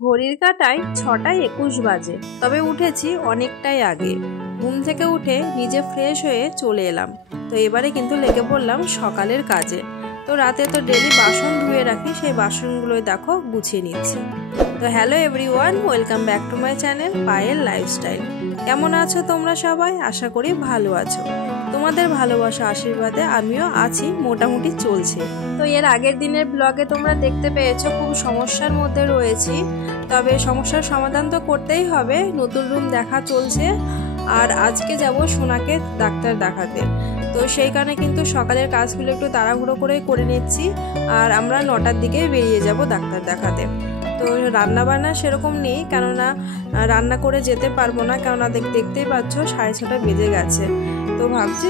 ঘড়ির কাঁটায় 6:21 বাজে, তবে উঠেছি অনেকটাই আগে। ঘুম থেকে উঠে নিজে ফ্রেশ হয়ে চলে এলাম। তো এবারে কিন্তু লেগে পড়লাম সকালের কাজে। তো রাতে তো ডেলি বাসন ধুয়ে রাখি, সেই বাসনগুলোই দেখো গুছিয়ে নিচ্ছি। তো hello everyone, welcome back to my channel Payel lifestyle. কেমন আছো তোমরা সবাই? আশা করি ভালো আছো। তোমাদের ভালোবাসা আশীর্বাদে আমিও আছি, মোটামুটি চলছে। তো এর আগের দিনের ব্লগে তোমরা দেখতে পেয়েছো খুব সমস্যার মধ্যে রয়েছি, তবে সমস্যার সমাধান তো করতেই হবে। নতুন রুম দেখা চলছে, আর আজকে যাব সোনাকে ডাক্তার দেখাতে। তো সেই কারণে কিন্তু সকালের কাজগুলো একটু তাড়াহুড়ো করেই করে নিচ্ছি, আর আমরা 9টার দিকে বেরিয়ে যাব ডাক্তার দেখাতে। তো রান্না বান্না সেরকম নেই, কেননা রান্না করে যেতে পারবো না, কেননা দেখতেই পাচ্ছ 6:30 বেজে গেছে। তো ভাবছি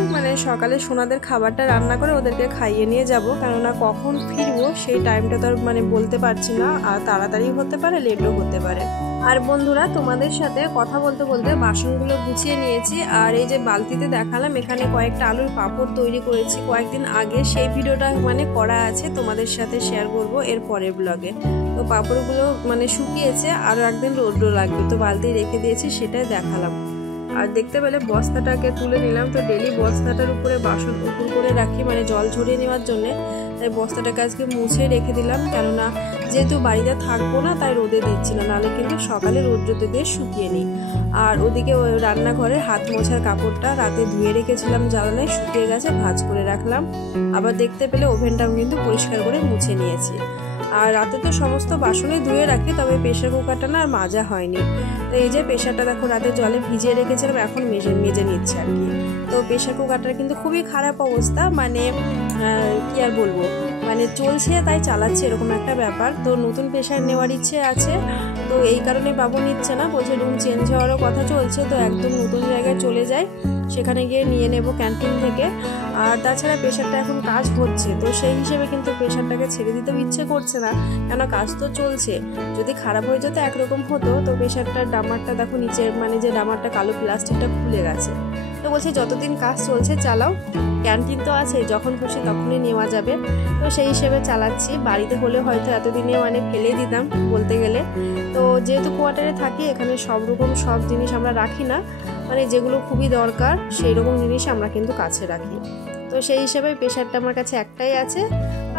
সকালে সোনাদের খাবারটা রান্না করে ওদেরকে খাইয়ে নিয়ে যাব, কেননা কখন ফিরবো সেই টাইমটা তো আর বলতে পারছি না, আর তাড়াতাড়ি হতে পারে লেটও হতে পারে। আর বন্ধুরা, তোমাদের সাথে কথা বলতে বলতে বাসনগুলো গুছিয়ে নিয়েছি। আর এই যে বালতিতে দেখালাম, এখানে কয়েকটা আলুর পাঁপড় তৈরি করেছি কয়েকদিন আগে, সেই ভিডিওটা করা আছে, তোমাদের সাথে শেয়ার করব এর পরের ব্লগে। তো পাঁপড়গুলো শুকিয়েছে, আরও একদিন রোদ্র লাগবে, তো বালতি রেখে দিয়েছি, সেটাই দেখালাম। আর দেখতে পেলে বস্তাটাকে তুলে নিলাম। তো ডেলি বস্তাটার উপরে বাসন উপর করে রাখি, জল ঝরিয়ে নেওয়ার জন্যে। তাই বস্তাটাকে আজকে মুছে রেখে দিলাম, কেননা যেহেতু বাড়িতে থাকবো না তাই রোদে দিচ্ছি না, নাহলে কিন্তু সকালে রোদ্রতে দিয়ে শুকিয়ে নিই। আর ওদিকে ওই রান্নাঘরে হাত মোছার কাপড়টা রাতে ধুয়ে রেখেছিলাম জ্বালানায়, শুকিয়ে গেছে, ভাঁজ করে রাখলাম। আবার দেখতে পেলে ওভেনটাও কিন্তু পরিষ্কার করে মুছে নিয়েছি। আর রাতে তো সমস্ত বাসনে ধুয়ে রাখি, তবে প্রেশার কুকারটা না আর মাজা হয়নি। তো এই যে প্রেশারটা দেখো রাতে জলে ভিজিয়ে রেখেছিলাম, এখন মেজে নিচ্ছে আর কি। তো প্রেশার কুকারটার কিন্তু খুবই খারাপ অবস্থা, কি আর বলবো, চলছে তাই চালাচ্ছে, এরকম একটা ব্যাপার। তো নতুন প্রেশার নেওয়ার ইচ্ছে আছে, তো এই কারণে বাবু নিচ্ছে না, বলছে রুম চেঞ্জ হওয়ারও কথা চলছে, তো একদম নতুন জায়গায় চলে যায়, সেখানে গিয়ে নিয়ে নেব ক্যান্টিন থেকে। আর তাছাড়া প্রেশারটা এখন কাজ হচ্ছে, তো সেই হিসেবে কিন্তু প্রেশারটাকে ছেড়ে দিতেও ইচ্ছে করছে না, কেন কাজ তো চলছে। যদি খারাপ হয়ে যেত একরকম হতো। তো প্রেশারটার ডামারটা দেখো নিচের যে ডামারটা কালো প্লাস্টিকটা খুলে গেছে। তো বলছে যতদিন কাজ চলছে চালাও, ক্যান্টিন তো আছে, যখন খুশি তখনই নেওয়া যাবে। তো সেই হিসেবে চালাচ্ছি। বাড়িতে হলে হয়তো এতদিনে ফেলে দিতাম বলতে গেলে। তো যেহেতু কোয়ার্টারে থাকি, এখানে সব জিনিস আমরা রাখি না, যেগুলো খুবই দরকার সেই রকম জিনিস আমরা কিন্তু কাছে রাখি। তো সেই হিসেবে প্রেশারটা আমার কাছে একটাই আছে,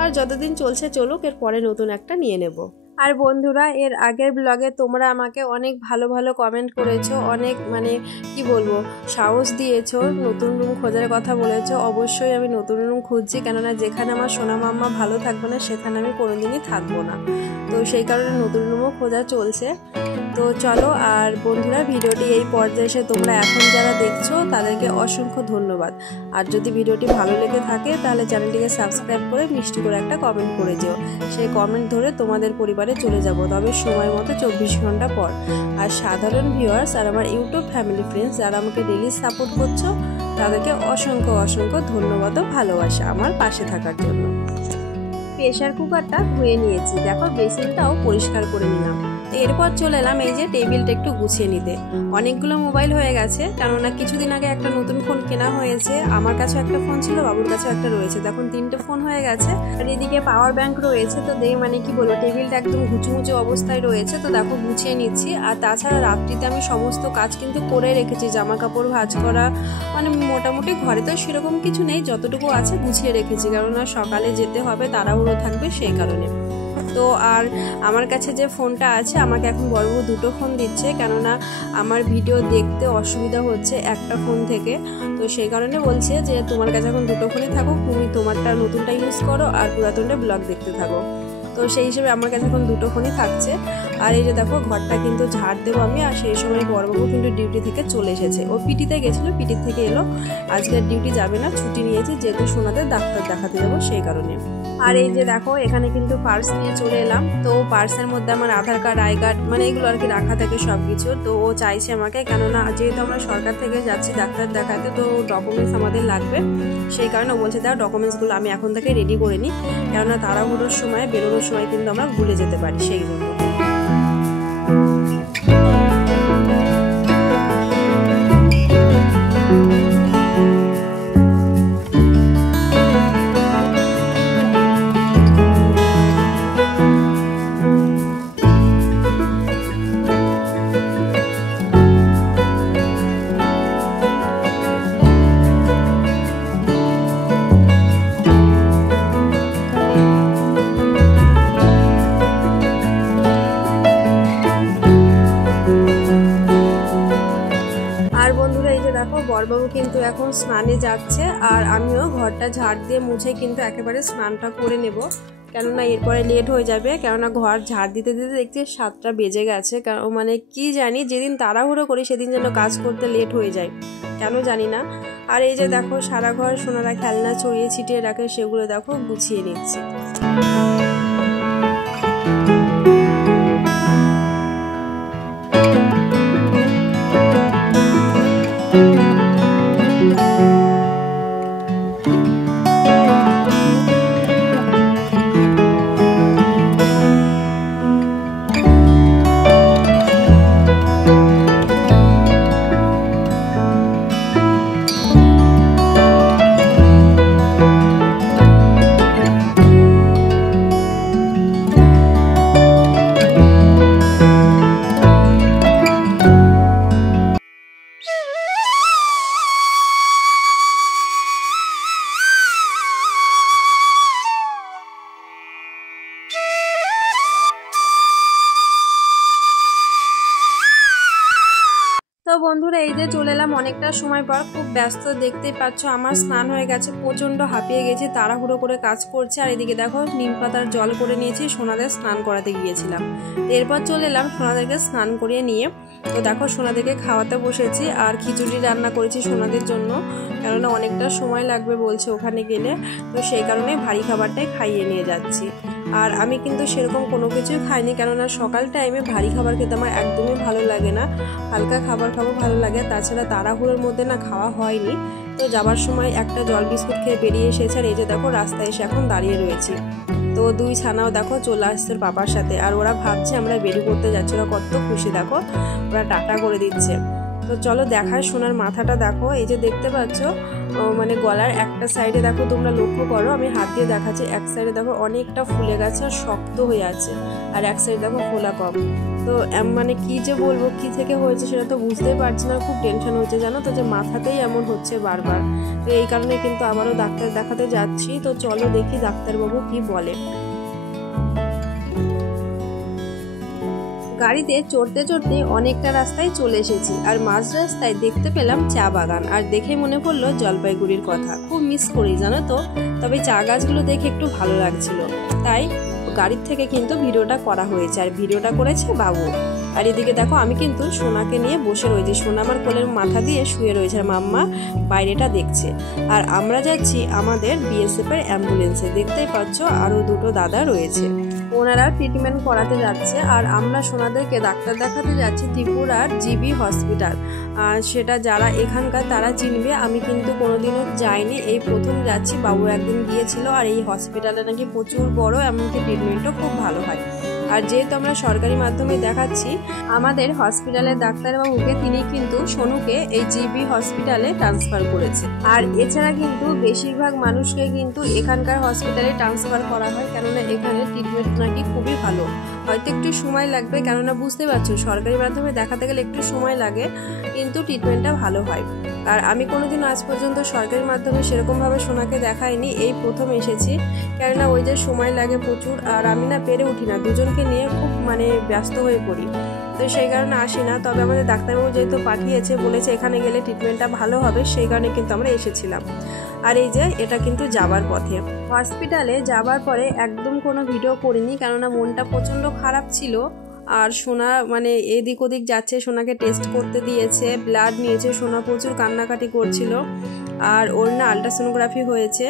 আর যতদিন চলছে চলুক, এর পরে নতুন একটা নিয়ে নেব। আর বন্ধুরা, এর আগের ব্লগে তোমরা আমাকে অনেক ভালো ভালো কমেন্ট করেছো, অনেক কি বলবো সাহস দিয়েছো, নতুন রুম খোঁজার কথা বলেছো। অবশ্যই আমি নতুন রুম খুঁজছি, কেননা যেখানে আমার সোনা মাম্মা ভালো থাকবে না সেখানে আমি কোনোদিনই থাকবো না। তো সেই কারণে নতুন রুমও খোঁজা চলছে। তো চলো, আর বন্ধুরা ভিডিওটি এই পর্যায়ে এসে তোমরা এখন যারা দেখছো তাদেরকে অসংখ্য ধন্যবাদ। আর যদি ভিডিওটি ভালো লেগে থাকে তাহলে চ্যানেলটিকে সাবস্ক্রাইব করে মিষ্টি করে একটা কমেন্ট করে যেও। সেই কমেন্ট ধরে তোমাদের পরিবারে চলে যাব, তবে সময় মতো 24 ঘন্টা পর। আর সাধারণ ভিউয়ার্স আর আমার ইউটিউব ফ্যামিলি ফ্রেন্ডস যারা আমাকে ডেলি সাপোর্ট করছো, তাদেরকে অসংখ্য অসংখ্য ধন্যবাদ ও ভালোবাসা আমার পাশে থাকার জন্য। প্রেশার কুকারটা ধুয়ে নিয়েছি, দেখো বেসিনটাও পরিষ্কার করে নিলাম। এরপর চলে এলাম এই যে টেবিলটা একটু গুছিয়ে নিতে। অনেকগুলো মোবাইল হয়ে গেছে, কেননা কিছুদিন আগে একটা নতুন ফোন কেনা হয়েছে। আমার কাছে একটা ফোন ছিল, বাবুর কাছে একটা রয়েছে, তখন 3টে ফোন হয়ে গেছে। আর এদিকে পাওয়ার ব্যাংক রয়েছে। তো কি বলবো, টেবিলটা একদম ঘুচুমুচু অবস্থায় রয়েছে, তো দেখো গুছিয়ে নিচ্ছি। আর তাছাড়া রাত্রিতে আমি সমস্ত কাজ কিন্তু করে রেখেছি, জামা কাপড় ভাঁজ করা, মোটামুটি ঘরে তো সেরকম কিছু নেই, যতটুকু আছে গুছিয়ে রেখেছি, কেননা সকালে যেতে হবে, তাড়াহুড়ো থাকবে সেই কারণে। তো আর আমার কাছে যে ফোনটা আছে, আমাকে এখন বড়বু 2টো ফোন দিচ্ছে, কেননা আমার ভিডিও দেখতে অসুবিধা হচ্ছে একটা ফোন থেকে। তো সেই কারণে বলছে যে তোমার কাছে এখন 2টো ফোনই থাকুক, তুমি তোমারটা নতুনটা ইউজ করো আর পুরাতনটা ব্লগ দেখতে থাকো। তো সেই হিসেবে আমার কাছে এখন 2টো ফোনই থাকছে। আর এই যে দেখো ঘরটা কিন্তু ঝাড় দেবো আমি। আর সেই সময় বড়বাবু কিন্তু ডিউটি থেকে চলে এসেছে, ও পিটিতে গেছিলো, পিটির থেকে এলো। আজকের ডিউটি যাবে না, ছুটি নিয়েছে, যেহেতু সোনাদের ডাক্তার দেখাতে যাবো সেই কারণে। আর এই যে দেখো এখানে কিন্তু পার্স নিয়ে চলে এলাম। তো পার্সের মধ্যে আমার আধার কার্ড, আই কার্ড এগুলো আর কি রাখা থাকে সব কিছু। তো ও চাইছে আমাকে, কেননা যেহেতু আমরা সরকার থেকে যাচ্ছি ডাক্তার দেখাতে, তো ডকুমেন্টস আমাদের লাগবে, সেই কারণে ও বলছে দাও ডকুমেন্টসগুলো আমি এখন থেকে রেডি করে নিই, কেননা তাড়াহুড়োর সময় বেরোনোর সময় কিন্তু আমরা ভুলে যেতে পারি, সেই জন্য। জলবাবু কিন্তু এখন স্নানে যাচ্ছে, আর আমিও ঘরটা ঝাড় দিয়ে মুছে কিন্তু একেবারে স্নানটা করে নেব, কেননা এরপরে লেট হয়ে যাবে। কেননা ঘর ঝাড় দিতে দিতে দেখছি 7টা বেজে গেছে। মানে কি জানি, যেদিন তাড়াহুড়ো করি সেদিন যেন কাজ করতে লেট হয়ে যায়, কেন জানি না। আর এই যে দেখো সারা ঘর সোনারা খেলনা ছড়িয়ে ছিটিয়ে রাখে, সেগুলো দেখো গুছিয়ে নিচ্ছি। তো বন্ধুরা এই যে চলে এলাম অনেকটা সময় পর, খুব ব্যস্ত দেখতেই পাচ্ছ। আমার স্নান হয়ে গেছে, প্রচণ্ড হাঁপিয়ে গেছি, তাড়াহুড়ো করে কাজ করছে। আর এদিকে দেখো নিম পাতার জল করে নিয়েছি, সোনাদের স্নান করাতে গিয়েছিলাম। এরপর চলে এলাম সোনাদেরকে স্নান করিয়ে নিয়ে। তো দেখো সোনাদেরকে খাওয়াতে বসেছি, আর খিচুড়ি রান্না করেছি সোনাদের জন্য, কেননা অনেকটা সময় লাগবে বলছে ওখানে গেলে, তো সেই কারণে ভারী খাবারটাই খাইয়ে নিয়ে যাচ্ছি। আর আমি কিন্তু সেরকম কোনো কিছুই খাইনি, কেননা সকাল টাইমে ভারী খাবার খেতে আমার একদমই ভালো লাগে না, হালকা খাবার খাবো ভালো লাগে। তাছাড়া তাড়াহুড়োর মধ্যে না খাওয়া হয়নি। তো যাবার সময় একটা জল বিস্কুট খেয়ে বেরিয়ে এসেছে। আর এই যে দেখো রাস্তায় এসে এখন দাঁড়িয়ে রয়েছি। তো 2 ছানাও দেখো চলে আসছে পাপার সাথে, আর ওরা ভাবছে আমরা বেরিয়ে করতে যাচ্ছি। ওরা কত খুশি দেখো, ওরা টাটা করে দিচ্ছে। তো চলো দেখায় সোনার মাথাটা দেখো, এই যে দেখতে পাচ্ছ মানে গলার একটা সাইডে দেখো, তোমরা লক্ষ্য করো, আমি হাত দিয়ে দেখাচ্ছি, এক সাইডে দেখো অনেকটা ফুলে গেছে আর শক্ত হয়ে আছে, আর এক সাইডে দেখো ফোলা কম। তো মানে কি যে বলবো, কি থেকে হয়েছে সেটা তো বুঝতেই পারছি না, খুব টেনশন হচ্ছে জানো তো, যে মাথাতেই এমন হচ্ছে বারবার। তো এই কারণে কিন্তু আবারও ডাক্তার দেখাতে যাচ্ছি। তো চলো দেখি ডাক্তারবাবু কি বলে। গাড়িতে চড়তে চড়তে অনেকটা রাস্তায় চলে এসেছি, আর মাঝ রাস্তায় দেখতে পেলাম চা বাগান, আর দেখে মনে পড়লো জলপাইগুড়ির কথা, খুব মিস করি জানো তো। তবে চা গাছগুলো দেখে একটু ভালো লাগছিল, তাই গাড়ির থেকে কিন্তু ভিডিওটা করা হয়েছে, আর ভিডিওটা করেছে বাবু। আর এদিকে দেখো আমি কিন্তু সোনাকে নিয়ে বসে রয়েছি, সোনা আমার কোলের মাথা দিয়ে শুয়ে রয়েছে, আর মাম্মা বাইরেটা দেখছে। আর আমরা যাচ্ছি আমাদের বিএসএফ এর অ্যাম্বুলেন্সে, দেখতেই পাচ্ছ আরও 2টো দাদা রয়েছে, ওনারা ট্রিটমেন্ট করাতে যাচ্ছে। আর আমরা সোনাদেরকে ডাক্তার দেখাতে যাচ্ছি ত্রিপুরার জিবি হসপিটাল, আর সেটা যারা এখানকার তারা চিনবে, আমি কিন্তু কোনোদিনও যাইনি, এই প্রথম যাচ্ছি। বাবু একদিন গিয়েছিল, আর এই হসপিটালে নাকি প্রচুর বড়, এমনকি ট্রিটমেন্টও খুব ভালো হয়। আর যেহেতু আমরা সরকারি মাধ্যমে দেখাচ্ছি, আমাদের হসপিটালের ডাক্তারবাবুকে তিনি কিন্তু সোনুকে এই জিবি হসপিটালে ট্রান্সফার করেছে। আর এছাড়া কিন্তু বেশিরভাগ মানুষকে কিন্তু এখানকার হসপিটালে ট্রান্সফার করা হয়, কেননা এখানে ট্রিটমেন্ট নাকি খুবই ভালো। হয়তো একটু সময় লাগবে, কেননা বুঝতে পারছো সরকারি মাধ্যমে দেখাতে গেলে একটু সময় লাগে, কিন্তু ট্রিটমেন্টটা ভালো হয়। আর আমি কোনোদিন আজ পর্যন্ত সরকারি মাধ্যমে সেরকমভাবে সোনাকে দেখাইনি, এই প্রথম এসেছি, কেননা ওই যে সময় লাগে প্রচুর, আর আমি না পেরে উঠি না, দুজনকে নিয়ে খুব মানে ব্যস্ত হয়ে পড়ি, তো সেই কারণে আসি না। তবে আমাদের ডাক্তারবাবু যেহেতু পাঠিয়েছে, বলেছে এখানে গেলে ট্রিটমেন্টটা ভালো হবে, সেই কারণে কিন্তু আমরা এসেছিলাম। আর এই যে এটা কিন্তু যাবার পথে, হসপিটালে যাবার পরে একদম কোনো ভিডিও করিনি, কেননা মনটা প্রচণ্ড খারাপ ছিল। আর সোনা মানে এদিক ওদিক যাচ্ছে, সোনাকে টেস্ট করতে দিয়েছে, ব্লাড নিয়েছে, সোনা প্রচুর কান্নাকাটি করছিল। আর ওর না আলট্রাসোনোগ্রাফি হয়েছে,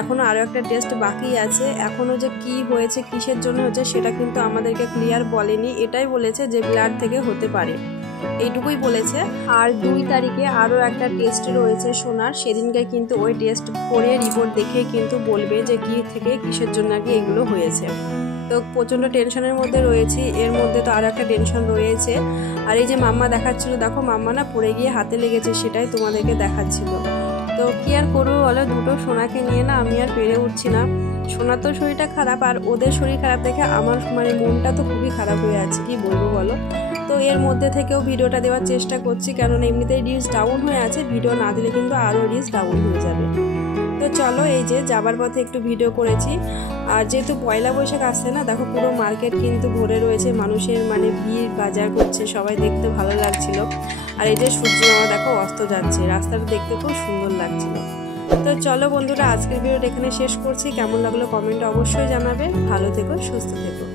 এখনও আরও একটা টেস্ট বাকি আছে, এখনও যে কি হয়েছে কিসের জন্য হয়েছে সেটা কিন্তু আমাদেরকে ক্লিয়ার বলেনি, এটাই বলেছে যে ব্লাড থেকে হতে পারে, এইটুকুই বলেছে। আর 2 তারিখে আরও একটা টেস্ট রয়েছে সোনার, সেদিনকে কিন্তু ওই টেস্ট করে রিপোর্ট দেখে কিন্তু বলবে যে কি থেকে কিসের জন্য নাকি এগুলো হয়েছে। তো প্রচণ্ড টেনশনের মধ্যে রয়েছি, এর মধ্যে তো আরও একটা টেনশন রয়েছে। আর এই যে মাম্মা দেখাচ্ছিল, দেখো মাম্মা না পড়ে গিয়ে হাতে লেগেছে, সেটাই তোমাদেরকে দেখাচ্ছিল। তো কি আর করবো বলো, 2টো সোনাকে নিয়ে না আমি আর পেরে উঠছি না। সোনার তো শরীরটা খারাপ, আর ওদের শরীর খারাপ দেখে আমার মানে মনটা তো খুবই খারাপ হয়ে আছে, কি বলবো বলো। তো এর মধ্যে থেকেও ভিডিওটা দেওয়ার চেষ্টা করছি, কারণ এমনিতেই রিচ ডাউন হয়ে আছে, ভিডিও না দিলে কিন্তু আরও রিচ ডাউন হয়ে যাবে। তো চলো এই যে যাবার পথে একটু ভিডিও করেছি। আর যেহেতু পয়লা বৈশাখ আসছে না, দেখো পুরো মার্কেট কিন্তু ভরে রয়েছে, মানুষের মানে ভিড় বাজার করছে, সবাই দেখতে ভালো লাগছিল। আর এই যে সূর্য মামা দেখো অস্ত যাচ্ছে, রাস্তাটা দেখতে খুব সুন্দর লাগছিল। তো চলো বন্ধুরা, আজকের ভিডিওটা এখানে শেষ করছি। কেমন লাগলো কমেন্টে অবশ্যই জানাবে। ভালো থেকো, সুস্থ থেকো।